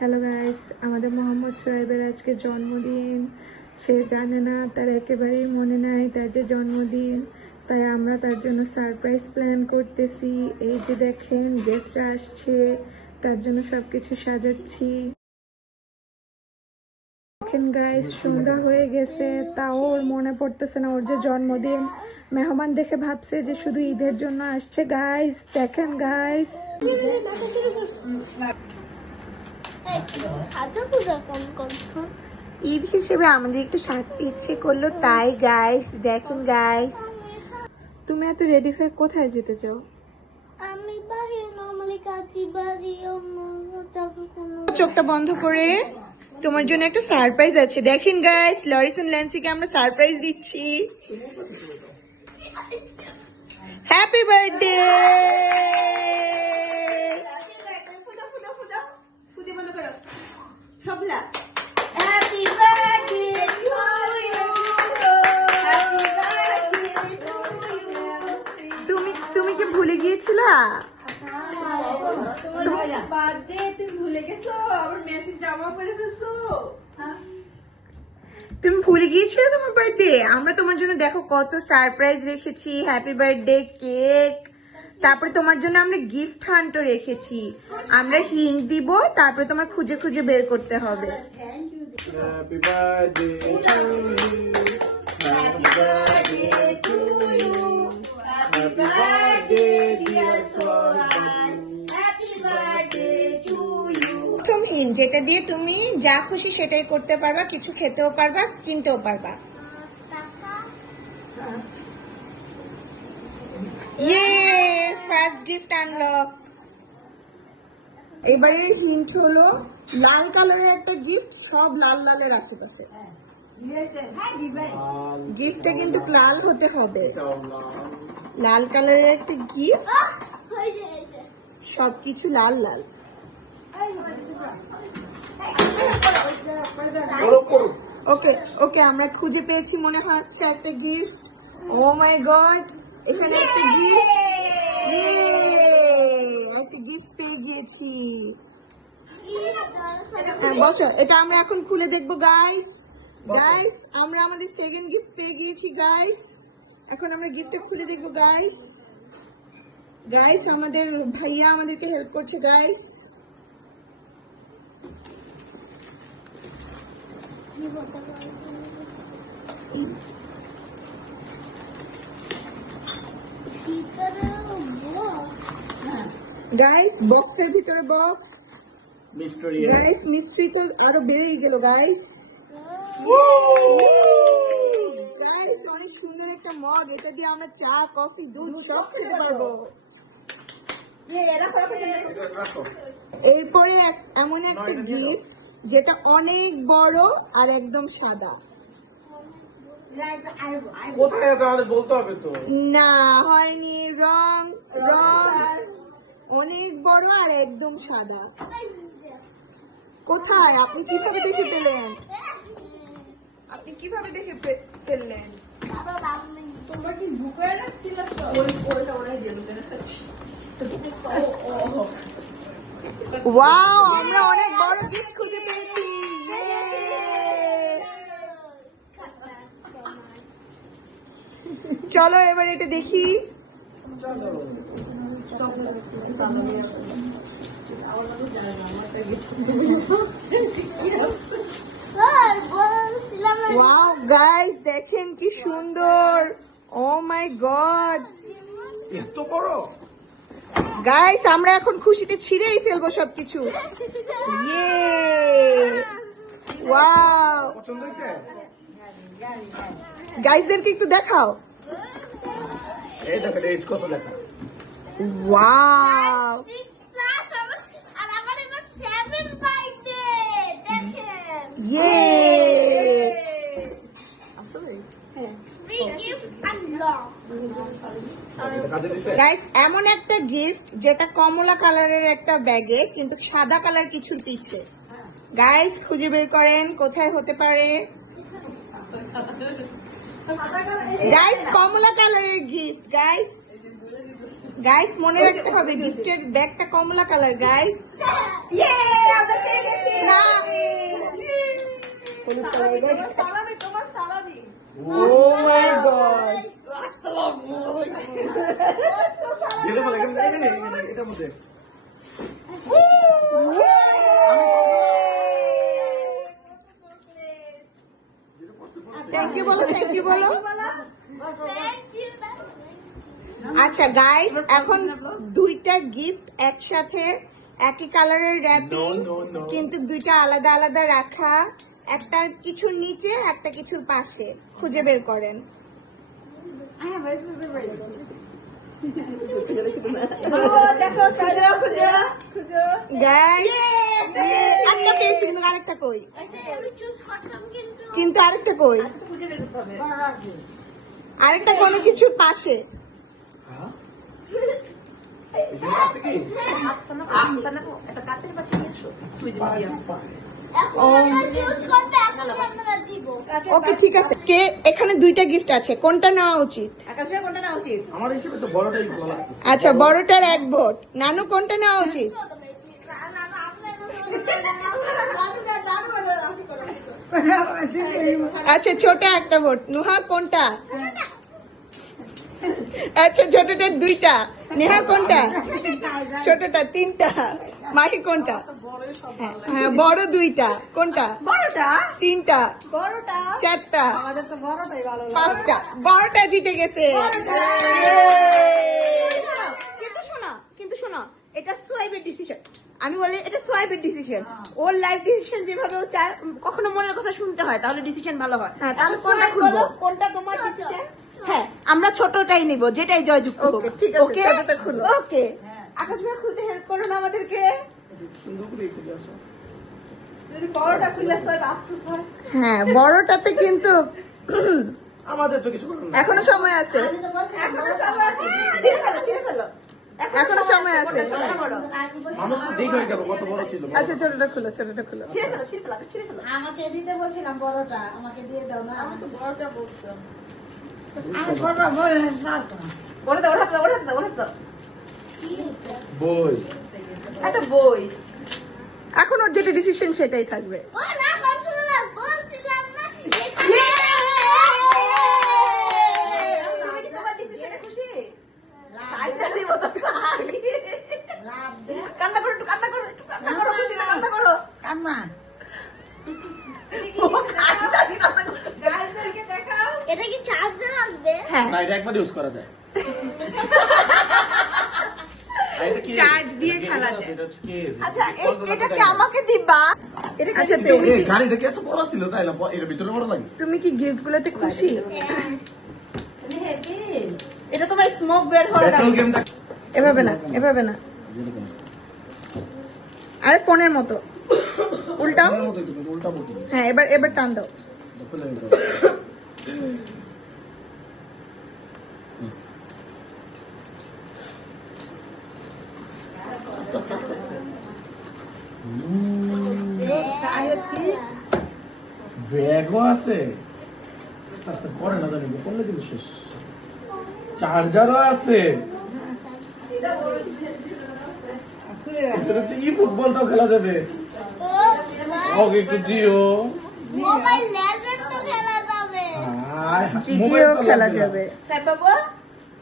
Hello guys, আমাদের মোহাম্মদ সোহেবের আজকে জন্মদিন। সে জানে না, তার একেবারেই মনে নাই তার যে জন্মদিন। তাই আমরা তার জন্য সারপ্রাইজ প্ল্যান করতেছি। এই যে দেখেন, গেস্টরা আসছে, তার জন্য সবকিছু সাজাচ্ছি। দেখেন গাইস, সন্ধ্যা হয়ে গেছে, তাও ওর মনে পড়তেছে না ওর যে জন্মদিন। মেহমান দেখে ভাবছে যে শুধু ঈদের জন্য আসছে। গাইস দেখেন গাইস, ঈদ হিসেবে আমাদের একটু সাজতে ইচ্ছে করলো, তাই গাইস দেখেন গাইস। তুমি এত রেডি হয়ে কোথায় যেতে চাও? আমি বাড়ি নরমালি কাজী বাড়ি চোখটা বন্ধ করে তোমার জন্য একটা সারপ্রাইজ আছে। দেখেন গাইস, লরিসন ল্যান্সিকে আমরা সারপ্রাইজ দিচ্ছি। Happy birthday. Happy birthday to you তুমি তুমি কি ভুলে গিয়েছিলা? তুমি ভুলে গিয়েছিলে তোমার বার্থডে? আমরা তোমার জন্য দেখো কত সারপ্রাইজ রেখেছি। হ্যাপি বার্থডে কেক, তারপরে তোমার জন্য আমরা গিফট হান্টও রেখেছি। আমরা হিন্ট দিব, তারপরে তোমার খুঁজে খুঁজে বের করতে হবে। Happy birthday to you. Happy birthday to you. Happy birthday dear Sohan. Happy birthday to you. প্রথম হিন্ট, যেটা দিয়ে তুমি যা খুশি সেটাই করতে পারবা, কিছু খেতেও পারবা, কিনতেও পারবা। ইয়ে, ফার্স্ট গিফট আনলক। এবারে হিন্ট হলো লাল কালারের একটা গিফট, সব লাল লালের আশেপাশে। গিফটটা কিন্তু লাল হতে হবে। লাল কালারের একটা গিফট, সবকিছু লাল লাল। ওকে ওকে, আমরা খুঁজে পেয়েছি মনে হচ্ছে একটা গিফট। ও মাই গড, এখানে একটা গিফট, একটা গিফট পেয়ে গিয়েছি। বসো, এটা আমরা এখন খুলে দেখবো গাইস। গাইস, আমরা আমাদের সেকেন্ড গিফট পেয়ে গিয়েছি গাইস। এখন আমরা গিফটটা খুলে দেখবো গাইস। গাইস, আমাদের ভাইয়া আমাদেরকে হেল্প করছে গাইস। গাইস, বক্সের ভিতরে বক্স। Mystery. গাইস, মিস্ট্রি তো আরো বেড়েই গেল গাইস। গাইস, অনেক সুন্দর একটা মগ, এটা দিয়ে আমরা চা, কফি, দুধ সব খেতে পারবো। এরপরে এমন একটা গিফট যেটা অনেক বড় আর একদম সাদা। কোথায় আছে আমাদের বলতে হবে তো। না, হয়নি। রং রং অনেক বড় আর একদম সাদা। কোথায়? আপনি কিভাবে দেখে পেলেন? আপনি কিভাবে দেখে ফেললেন? ওয়াও, আমরা অনেক বড় গিফট খুঁজে পেয়েছি। চলো এবার এটা দেখি। ওয়াও গাইস, দেখেন কি সুন্দর। ও মাই গড, এত বড়। গাইস, আমরা এখন খুশিতে ছিঁড়েই ফেলবো সবকিছু। ইয়ে, ওয়াও। পছন্দ হয়েছে? গাইসদেরকে একটু দেখাও। এই দেখো এজ কত লেখা। ওয়াও, ইয়ে। গাইস, এমন একটা গিফট যেটা কমলা কালারের একটা ব্যাগে, কিন্তু সাদা কালার কিছুর পিছে। গাইস, খুঁজে বের করেন কোথায় হতে পারে। গাইস, কমলা কালারের গিফট গাইস। গাইস, মনে রাখতে হবে গিফটের ব্যাগটা কমলা কালার গাইস। আমরা পেয়ে গেছি। ও মাই গড যেটা বলে এটার মধ্যে থ্যাংক ইউ বলো, থ্যাংক ইউ বলো। আচ্ছা গাইস, এখন দুইটা গিফট একসাথে একই কালারের র্যাপিং, No, no, no. কিন্তু দুইটা আলাদা আলাদা রাখা, একটা কিছুর নিচে একটা কিছুর পাশে। খুঁজে বের করেন। গাইস একটা পেয়েছি, কিন্তু আরেকটা কই? আমি চুজ করতাম কিন্তু কিন্তু আরেকটা কই? আরেকটা কোনো কিছুর পাশে। হ্যাঁ এটা আছে কি চুজ করতে এখন আমরা দিব ওকে ঠিক আছে। কে এখানে দুইটা গিফট আছে, কোনটা নেওয়া উচিত? আমার হিসেবে তো বড়টাই ভালো লাগছে আচ্ছা বড়টার 1 ভোট। নানু কোনটা নেওয়া উচিত? আচ্ছা ছোট একটা ভোট। নুহা কোনটা? আচ্ছা ছোটটা 2টা। নেহা কোনটা? ছোটটা 3টা। মাহি কোনটা? হ্যাঁ বড় 2টা। কোনটা? বড়টা 3টা। বড়টা 4টা। আমাদের তো বড়টাই ভালো লাগে। 5টা। বড়টা জিতে গেছে। কিন্তু শোনো এটা সোয়াইবের ডিসিশন। আমি বলি এটা সোয়াইবের ডিসিশন। ওর লাইফ ডিসিশন যেভাবে ও চায়, কখনো মনের কথা শুনতে হয়, তাহলে ডিসিশন ভালো হয়। হ্যাঁ তাহলে কোনটা খুলবো? কোনটা তোমার ডিসিশন? হ্যাঁ আমরা ছোটটাই নিব, যেটাই জয়যুক্ত হোক। ঠিক আছে ছোটটা খুলো। ওকে আকাশ ভাই খুলতে হেল্প করো না আমাদেরকে। সুন্দর করে খুলে আসো যদি বড়টা খুলে সব আফসোস হয়। হ্যাঁ বড়টাতে কিন্তু আমাদের তো কিছু করার নাই এখনো সময় আছে। এখনো সময় আছে। ছিঁড়ে ফেলো, ছিঁড়ে ফেলো। এখনো সময় আছে। মানুষ তো দেখে গেল কত বড় ছিল আচ্ছা ছোটটা খুলো, ছোটটা খুলো। ছিঁড়ে ফেলো, ছিঁড়ে ফেলো, ছিঁড়ে ফেলো। আমাকে দিতে বলছিলাম বড়টা, আমাকে দিয়ে দাও না। আমি তো বড়টা বলছো। আমি বড়টা বলে সারতো না। ওটা দাও, ওটা দাও, ওটা দাও, ওটা দাও। বই একটা বই। এখন ওর যেটা ডিসিশন সেটাই থাকবে। ও না বলছিল না, বলছিলাম না তুমি কি তোমার ডিসিশনে খুশি? ফাইনালি মতো লাভ দে। কান্না করো, একটু কান্না করো, একটু কান্না করো, খুশি না কান্না করো। কান্না। গাইজদেরকে দেখাও। এটা কি চার্জার আসবে? হ্যাঁ না এটা একবার ইউজ করা যায় আর এটা কি চার্জ দিয়ে এটা কি? খেলা যায়। এটা হচ্ছে কেস আচ্ছা এটা কি আমাকে দিবা? এটা আচ্ছা তুমি এই গাড়িটা কি এত বড় ছিল তাই না এর ভিতরে বড় লাগে তুমি কি গিফট গুলোতে খুশি? তুমি হেভি। এটা তোমার স্মোক বের হওয়ার পেট্রোল গেমটা এভাবে না, এভাবে না। আরে ফোনের মতো উল্টাও। উল্টা বলতে হ্যাঁ এবার এবার টান দাও। খুলে নিতে ব্যাগও আছে আস্তে আস্তে পরে না জানি করলে কিন্তু শেষ চার্জারও আছে ই ফুটবলটাও খেলা যাবে ওকে একটু দিও মোবাইল লেজেন্ড তো খেলা যাবে। আয়, জিটিও মোবাইল তো খেলা লাগবে না। যাবে। সাইবাবা